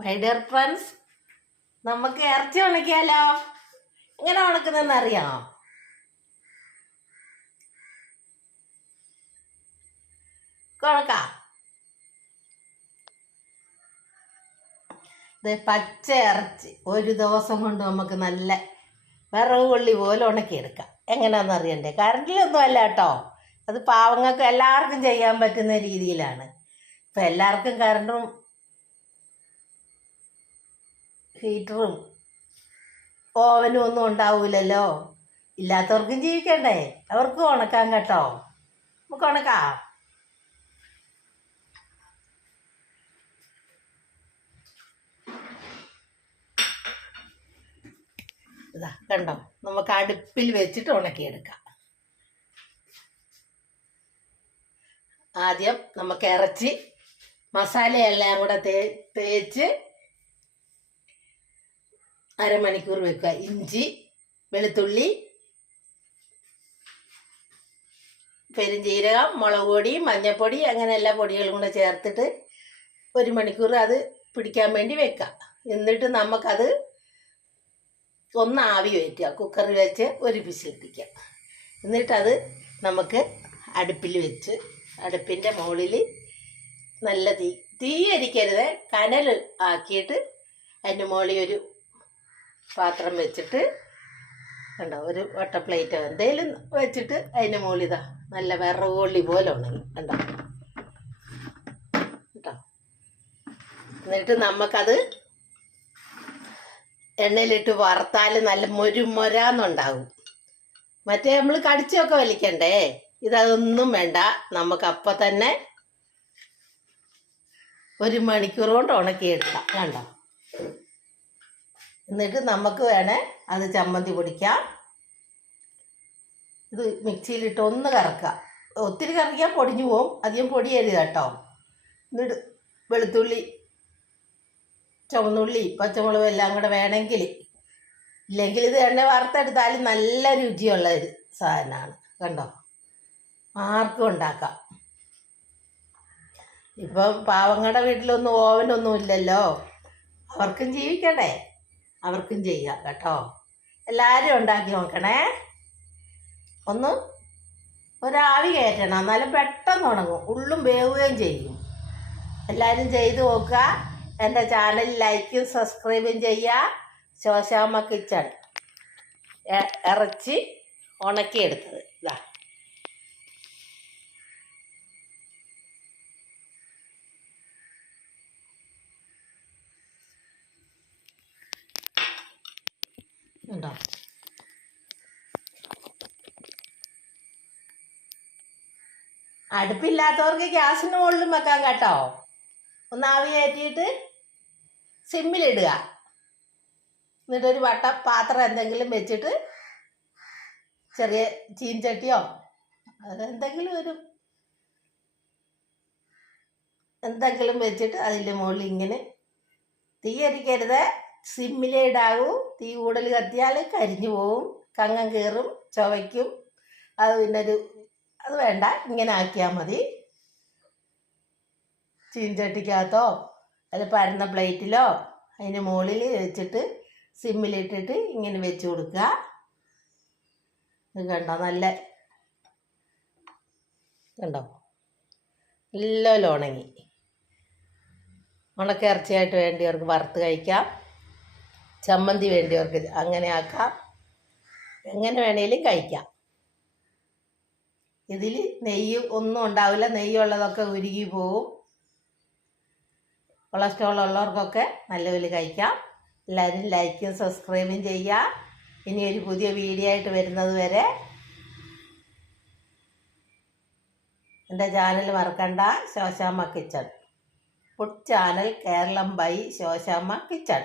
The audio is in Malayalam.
മൈ ഡിയർ ഫ്രണ്ട്സ്, നമുക്ക് ഇറച്ചി ഉണക്കിയാലോ? എങ്ങനെ ഉണക്കുന്നതെന്ന് അറിയാമോ? ഉണക്കാം. പച്ച ഇറച്ചി ഒരു ദിവസം കൊണ്ട് നമുക്ക് നല്ല വിറക് കൊള്ളി പോലെ ഉണക്കിയെടുക്കാം. എങ്ങനെയാണെന്ന് അറിയണ്ടേ? കറണ്ടിലൊന്നും അല്ല കേട്ടോ, അത് പാവങ്ങൾക്ക് എല്ലാവർക്കും ചെയ്യാൻ പറ്റുന്ന രീതിയിലാണ്. ഇപ്പം എല്ലാവർക്കും കറണ്ടും ഹീറ്ററും ഓവനും ഒന്നും ഉണ്ടാവൂലല്ലോ. ഇല്ലാത്തവർക്കും ജീവിക്കണ്ടേ, അവർക്കും ഉണക്കാം കേട്ടോ. നമുക്ക് ഉണക്കാം. ഇതാ കണ്ടോ, നമുക്ക് അടുപ്പിൽ വെച്ചിട്ട് ഉണക്കിയെടുക്കാം. ആദ്യം നമുക്ക് ഇറച്ചി മസാലയെല്ലാം കൂടെ തേച്ച് അരമണിക്കൂർ വെക്കുക. ഇഞ്ചി, വെളുത്തുള്ളി, പെരുംജീരകം, മുളക് പൊടി, മഞ്ഞൾപ്പൊടി, അങ്ങനെ എല്ലാ പൊടികളും കൂടെ ചേർത്തിട്ട് 1 മണിക്കൂർ അത് പിടിക്കാൻ വേണ്ടി വെക്കാം. എന്നിട്ട് നമുക്കത് ഒന്ന് ആവി വയ്ക്കുക. കുക്കറിൽ വെച്ച് 1 വിസിലിട്ടിക്കുക. എന്നിട്ടത് നമുക്ക് അടുപ്പിൽ വെച്ച് അടുപ്പിൻ്റെ മുകളിൽ നല്ല തീ അരിക്കരുത്, കനൽ ആക്കിയിട്ട് അതിൻ്റെ മുകളിൽ ഒരു പാത്രം വെച്ചിട്ട് കണ്ടോ, ഒരു വട്ട പ്ലേറ്റോ എന്തെങ്കിലും വെച്ചിട്ട് അതിൻ്റെ മുകളിൽ ഇതാ നല്ല വിറക് കൊള്ളി പോലെ ഉണങ്ങി കണ്ടോ കേട്ടോ. എന്നിട്ട് നമുക്കത് എണ്ണയിലിട്ട് വറുത്താൽ നല്ല മൊരാന്നുണ്ടാകും. മറ്റേ നമ്മൾ കടിച്ചൊക്കെ വലിക്കണ്ടേ, ഇതൊന്നും വേണ്ട. നമുക്ക് അപ്പം തന്നെ 1 മണിക്കൂർ കൊണ്ട് ഉണക്കിയെടുക്കാം കണ്ടോ. എന്നിട്ട് നമുക്ക് വേണേ അത് ചമ്മന്തി പൊടിക്കാം. ഇത് മിക്സിയിലിട്ട് ഒന്ന് കറക്കുക. ഒത്തിരി കറക്കിയാൽ പൊടിഞ്ഞു പോവും, അധികം പൊടിയരുത് കേട്ടോ. എന്നിട്ട് വെളുത്തുള്ളി, ചുവന്നുള്ളി, പച്ചമുളകും എല്ലാം കൂടെ വേണമെങ്കിൽ, ഇല്ലെങ്കിൽ ഇത് എണ്ണ വറുത്തെടുത്താലും നല്ല രുചിയുള്ള ഒരു സാധനമാണ് കണ്ടോ. ആർക്കും ഉണ്ടാക്കാം. ഇപ്പം പാവങ്ങളുടെ വീട്ടിലൊന്നും ഓവനൊന്നും ഇല്ലല്ലോ, അവർക്കും ജീവിക്കണ്ടേ, അവർക്കും ചെയ്യാം കേട്ടോ. എല്ലാവരും ഉണ്ടാക്കി നോക്കണേ. ഒന്ന് ഒരാവി കയറ്റണം, എന്നാലും പെട്ടെന്ന് ഉണങ്ങും, ഉള്ളും വേവുകയും ചെയ്യും. എല്ലാവരും ചെയ്ത് നോക്കുക. എൻ്റെ ചാനൽ ലൈക്കും സബ്സ്ക്രൈബും ചെയ്യുക. ശോശാമ്മ കിച്ചൺ ഇറച്ചി ഉണക്കിയെടുത്തത് ഇതാ. ഉണ്ടോ, അടുപ്പില്ലാത്തവർക്ക് ഗ്യാസിന് മുകളിലും വെക്കാം കേട്ടോ. ഒന്ന് ആവി കയറ്റിയിട്ട് സിമ്മിലിടുക. എന്നിട്ടൊരു പാത്രം എന്തെങ്കിലും വെച്ചിട്ട്, ചെറിയ ചീൻചട്ടിയോ എന്തെങ്കിലും വെച്ചിട്ട് അതിൻ്റെ മുകളിൽ ഇങ്ങനെ തീ അരിക്കരുത്, സിമ്മിലേ ഇടാവൂ. തീ കൂടുതൽ കത്തിയാൽ കരിഞ്ഞു പോവും, കങ്ങം കയറും, ചുവയ്ക്കും. അത് അത് വേണ്ട, ഇങ്ങനെ ആക്കിയാൽ മതി. ചീൻചട്ടിക്കകത്തോ അല്ല പരന്ന പ്ലേറ്റിലോ അതിൻ്റെ മുകളിൽ വെച്ചിട്ട് സിമ്മിലിട്ടിട്ട് ഇങ്ങനെ വെച്ച് കൊടുക്കുക. ഇത് കണ്ടോ, നല്ല കണ്ടോ, എല്ലാം ഉണങ്ങി. ഉണക്കിറച്ചിയായിട്ട് വേണ്ടിയവർക്ക് വറുത്ത് കഴിക്കാം, ചമ്മന്തി വേണ്ടിയവർക്ക് അങ്ങനെ ആക്കാം, എങ്ങനെ വേണേലും കഴിക്കാം. ഇതിൽ നെയ്യ് ഒന്നും ഉണ്ടാവില്ല, നെയ്യുള്ളതൊക്കെ ഉരുകി പോവും. കൊളസ്ട്രോൾ ഉള്ളവർക്കൊക്കെ നല്ലപോലെ കഴിക്കാം. എല്ലാവരും ലൈക്കും സബ്സ്ക്രൈബും ചെയ്യുക. ഇനി ഒരു പുതിയ വീഡിയോ ആയിട്ട് വരുന്നത് വരെ എൻ്റെ ചാനൽ മറക്കണ്ട, Soshamma kitchen. Food channel Keralam by Soshamma kitchen.